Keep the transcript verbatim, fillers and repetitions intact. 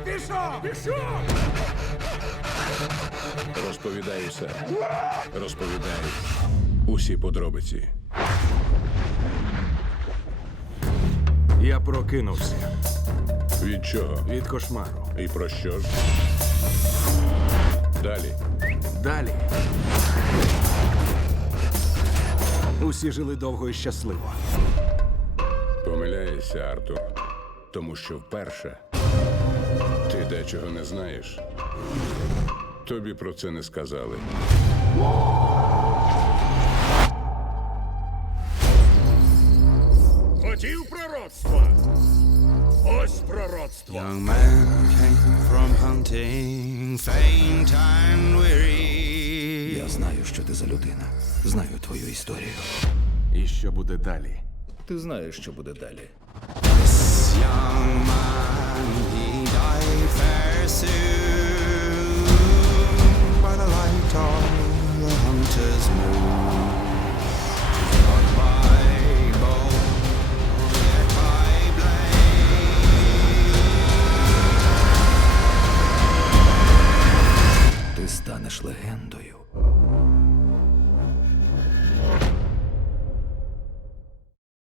Пішов! Пішов! Розповідай усе. Розповідай усі подробиці. Я прокинувся Від чого? від кошмару. І про що ж? Далі. Далі. Усі жили довго і щасливо. Помиляєшся, Артур. Тому що вперше ти дечого не знаєш. Тобі про це не сказали. Хотів пророцтва? Ось пророцтво. Young man came from hunting, faint and weary. Я знаю, що ти за людина. Знаю твою історію. І що буде далі? Ти знаєш, що буде далі. This young man, he died fair soon by the light of the hunter's moon. Not by bow, yet by blade. Ти станеш легендою.